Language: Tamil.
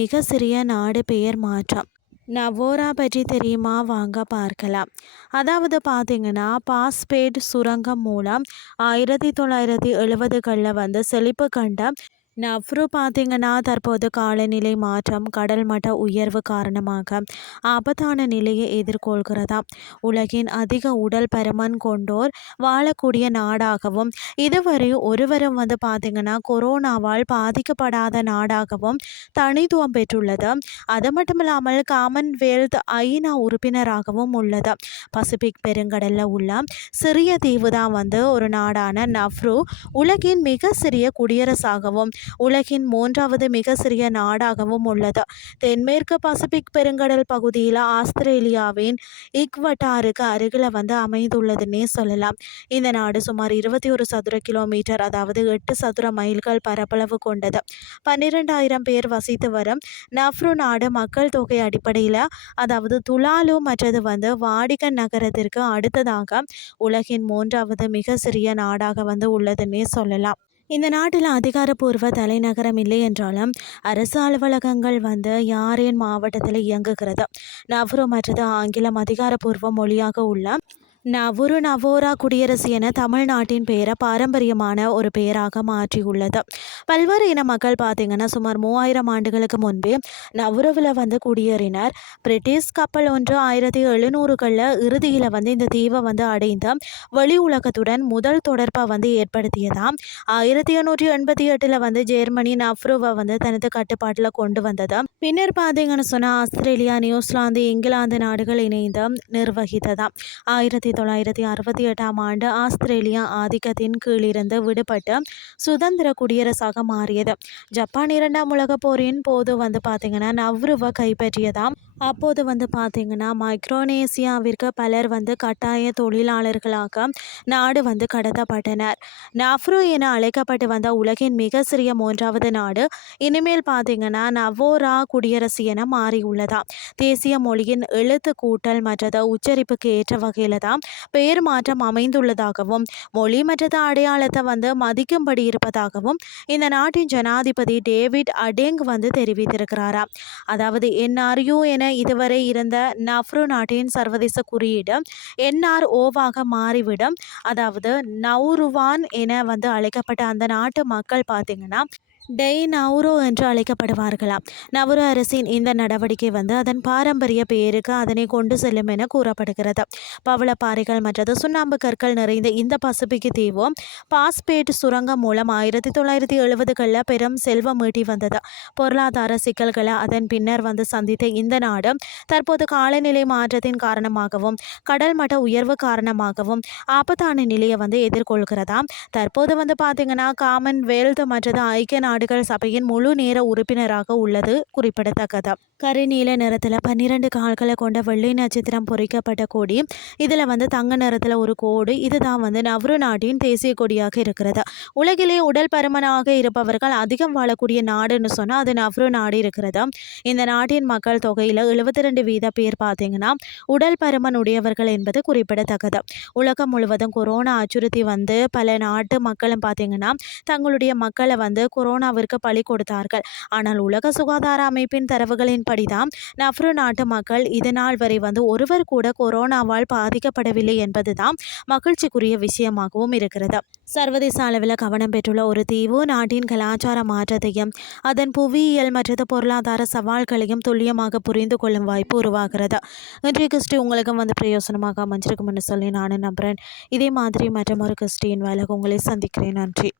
மிக சிறிய நாடு பெயர் மாற்றம். நவோரா பற்றி தெரியுமா? வாங்க பார்க்கலாம். அதாவது பார்த்தீங்கன்னா, பாஸ்பேட் சுரங்கம் மூலம் 1970களில் வந்து செழிப்பு கண்ட நவ்ரு பார்த்தீங்கன்னா, தற்போது காலநிலை மாற்றம், கடல் மட்ட உயர்வு காரணமாக ஆபத்தான நிலையை எதிர்கொள்கிறதா. உலகின் அதிக உடல் பருமன் கொண்டோர் வாழக்கூடிய நாடாகவும், இதுவரை ஒருவரும் வந்து பார்த்தீங்கன்னா கொரோனாவால் பாதிக்கப்படாத நாடாகவும் தனித்துவம் பெற்றுள்ளது. அது மட்டும் இல்லாமல் காமன்வெல்த் ஐநா உறுப்பினராகவும் உள்ளது. பசிபிக் பெருங்கடல்ல உள்ள சிறிய தீவு தான் வந்து ஒரு நாடான நவ்ரு உலகின் மிக சிறிய குடியரசாகவும் உலகின் 3வது மிக சிறிய நாடாகவும் உள்ளது. தென்மேற்கு பசிபிக் பெருங்கடல் பகுதியில் ஆஸ்திரேலியாவின் இக்வட்டாருக்கு அருகில் வந்து அமைந்துள்ளதுன்னே சொல்லலாம். இந்த நாடு சுமார் 21 சதுர கிலோமீட்டர், அதாவது 8 சதுர மைல்கள் பரப்பளவு கொண்டது. 12,000 பேர் வசித்து வரும் நவ்ரு நாடு மக்கள் தொகை அடிப்படையில், அதாவது துலாலு மற்றது வந்து வாடிகன் நகரத்திற்கு அடுத்ததாக உலகின் 3வது மிக சிறிய நாடாக வந்து உள்ளதுன்னே சொல்லலாம். இந்த நாட்டில் அதிகாரப்பூர்வ தலைநகரம் இல்லை என்றாலும் அரசு அலுவலகங்கள் வந்து யாரேன் மாவட்டத்தில் இயங்குகிறது. நவ்ரு மற்றது ஆங்கிலம் அதிகாரப்பூர்வ மொழியாக உள்ள நவுரு நவோரா குடியரசு என தமிழ்நாட்டின் பெயரை பாரம்பரியமான ஒரு பெயராக மாற்றியுள்ளது. பல்வேறு இன மக்கள் பார்த்திங்கன்னா சுமார் 3000 ஆண்டுகளுக்கு முன்பே நவுருவில் வந்து குடியேறினர். பிரிட்டிஷ் கப்பல் ஒன்று 1700களில் இறுதியில் வந்து இந்த தீவை வந்து அடைந்து வெளி உலகத்துடன் முதல் தொடர்பை வந்து ஏற்படுத்தியதாம். 1888ல் வந்து ஜெர்மனி நவ்ருவை வந்து தனது கட்டுப்பாட்டில் கொண்டு வந்தது. பின்னர் பார்த்தீங்கன்னு சொன்னால் ஆஸ்திரேலியா, நியூசிலாந்து, இங்கிலாந்து நாடுகள் இணைந்து நிர்வகித்ததாம். 1968ஆம் ஆண்டு ஆஸ்திரேலியா ஆதிக்கத்தின் கீழிருந்து விடுபட்டு சுதந்திர குடியரசாக மாறியது. ஜப்பான் 2ஆம் உலகப் போரின் போது வந்து பார்த்தீங்கன்னா நவ்ருவை கைப்பற்றியதாம். அப்போது வந்து பார்த்தீங்கன்னா மைக்ரோனேசியாவிற்கு பலர் வந்து கட்டாய தொழிலாளர்களாக நாடு வந்து கடத்தப்பட்டனர். நவ்ரு என அழைக்கப்பட்டு வந்த உலகின் மிக சிறிய 3வது நாடு இனிமேல் பார்த்தீங்கன்னா நவோரா குடியரசு என மாறியுள்ளதா. தேசிய மொழியின் எழுத்து கூட்டல் மற்றது உச்சரிப்புக்கு ஏற்ற வகையில் தான் பெயர் மாற்றம் அமைந்துள்ளதாகவும், மொழி மற்றது அடையாளத்தை வந்து மதிக்கும்படி இருப்பதாகவும் இந்த நாட்டின் ஜனாதிபதி டேவிட் அடெங் வந்து தெரிவித்திருக்கிறாராம். அதாவது NRU என இதுவரை இருந்த நவ்ரு நாட்டின் சர்வதேச குறியீடு NROவாக மாறிவிடும். அதாவது நௌருவான் என வந்து அழைக்கப்பட்ட அந்த நாட்டு மக்கள் பார்த்தீங்கன்னா டெய் நௌரோ என்று அழைக்கப்படுவார்களாம். நவ்ரு அரசின் இந்த நடவடிக்கை வந்து அதன் பாரம்பரிய பெயருக்கு அதனை கொண்டு செல்லும் என கூறப்படுகிறது. பவளப்பாறைகள் மற்றது சுண்ணாம்பு கற்கள் நிறைந்த இந்த பசிபிக் தீவு பாஸ்பேட் சுரங்கம் மூலம் 1970களில் பெரும் செல்வம் ஈட்டி வந்தது. பொருளாதார சிக்கல்களை அதன் பின்னர் வந்து சந்தித்த இந்த நாடு தற்போது காலநிலை மாற்றத்தின் காரணமாகவும் கடல் மட்ட உயர்வு காரணமாகவும் ஆபத்தான நிலையை வந்து எதிர்கொள்கிறதா. தற்போது வந்து பார்த்தீங்கன்னா காமன்வெல்த் மற்றது ஐக்கிய நாடுகள் சபையின் முழு நேர உறுப்பினராக உள்ளது குறிப்பிடத்தக்கது. கரிநீல நிறத்தில் 12 கால்களை கொண்ட வெள்ளை நட்சத்திரம் பொறிக்கப்பட்ட கொடி, இதில் வந்து தங்க நிறத்தில் ஒரு கோடு, இதுதான் வந்து நவ்ரு நாட்டின் தேசிய கொடியாக இருக்கிறது. உலகிலே உடல் பருமனாக இருப்பவர்கள் அதிகம் வாழக்கூடிய நாடுன்னு சொன்னால் அது நவ்ரு நாடு இருக்கிறது. இந்த நாட்டின் மக்கள் தொகையில் 72% பேர் பார்த்தீங்கன்னா உடல் பருமன் உடையவர்கள் என்பது குறிப்பிடத்தக்கது. உலகம் முழுவதும் கொரோனா அச்சுறுத்தி வந்து பல நாட்டு மக்களும் பார்த்தீங்கன்னா தங்களுடைய மக்களை வந்து கொரோனாவிற்கு பலி கொடுத்தார்கள். ஆனால் உலக சுகாதார அமைப்பின் தரவுகளின் படிதான் நவ்ரு நாட்டு மக்கள் இதுநாள் வரை வந்து ஒருவர் கூட கொரோனாவால் பாதிக்கப்படவில்லை என்பதுதான் மகிழ்ச்சிக்குரிய விஷயமாகவும் இருக்கிறது. சர்வதேச அளவில் கவனம் பெற்றுள்ள ஒரு தீவு நாட்டின் கலாச்சார மாற்றத்தையும் அதன் புவியியல் மற்றும் பொருளாதார சவால்களையும் துல்லியமாக புரிந்து கொள்ளும் வாய்ப்பு உருவாகிறது. இன்றைய கிறிஸ்டி உங்களுக்கும் வந்து பிரயோசனமாக அமைஞ்சிருக்கும்னு சொல்லி நானும் நம்புகிறேன். இதே மாதிரி மற்றொரு கிறிஸ்டியின் வேலைக்கு உங்களை சந்திக்கிறேன். நன்றி.